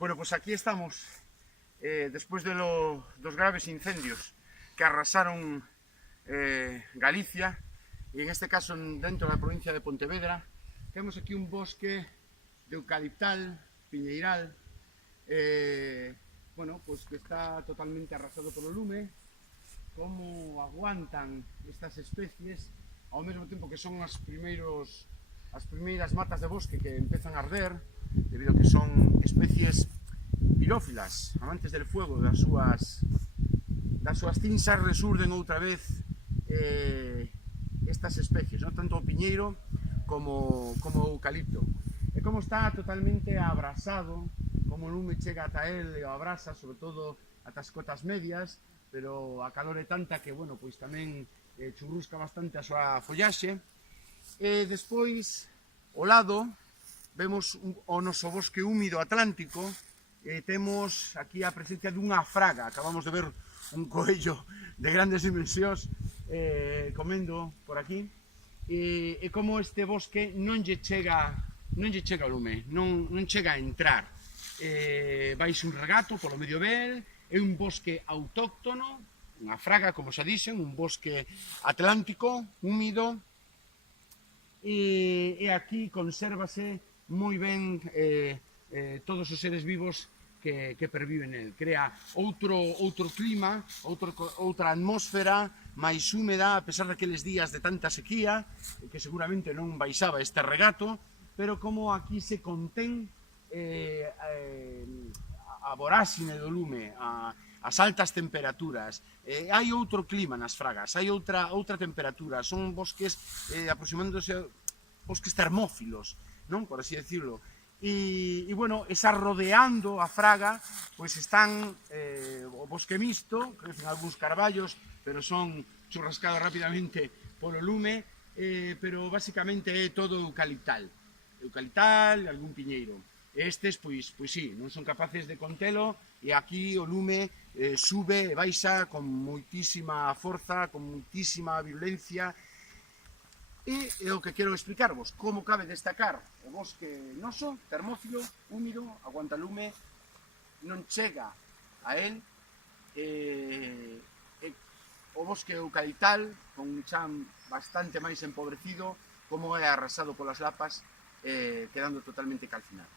Bueno, pues aquí estamos, después de dos graves incendios que arrasaron Galicia, y en este caso dentro de la provincia de Pontevedra. Tenemos aquí un bosque de eucaliptal, piñeiral, bueno, pues que está totalmente arrasado por o lume. Como aguantan estas especies ao mesmo tempo que son as primeiras matas de bosque que empezan a arder, debido a que son especies pirófilas, amantes del fuego, das súas cinzas resurden outra vez estas especies, ¿no? Tanto o piñeiro como o eucalipto. E como está totalmente abrasado, como o lume chega ata el e o abrasa, sobre todo ata as cotas medias, pero a calor é tanta que, bueno, pois tamén churrusca bastante a súa follaxe. E despois, ao lado, vemos o noso bosque húmido atlántico, e temos aquí a presencia dunha fraga. Acabamos de ver un coello de grandes dimensións comendo por aquí, e como este bosque non lle chega o lume, non chega a entrar. Vais un regato polo medio del. É un bosque autóctono, unha fraga, como xa dixen, un bosque atlántico, húmido, e aquí consérvase moi ben todos os seres vivos que perviven nel. Crea outro clima, outra atmósfera máis húmeda, a pesar daqueles días de tanta sequía, que seguramente non baixaba este regato, pero como aquí se contén a voráxine do lume, as altas temperaturas. Hai outro clima nas fragas, hai outra temperatura, son bosques aproximándose bosques termófilos, non? Por así decirlo. E bueno, esa rodeando a fraga, pois están o bosque mixto, crecen algúns carballos, pero son churrascados rapidamente polo lume, pero basicamente é todo eucaliptal, algún piñeiro. Estes, pois sí, non son capaces de contelo, e aquí o lume sube e baixa con moitísima forza, con moitísima violencia. E é o que quero explicarvos, como cabe destacar o bosque noso, termófilo, húmido, aguanta lume, non chega a el, o bosque eucaliptal, con un chan bastante máis empobrecido, como é arrasado polas lapas, quedando totalmente calcinado.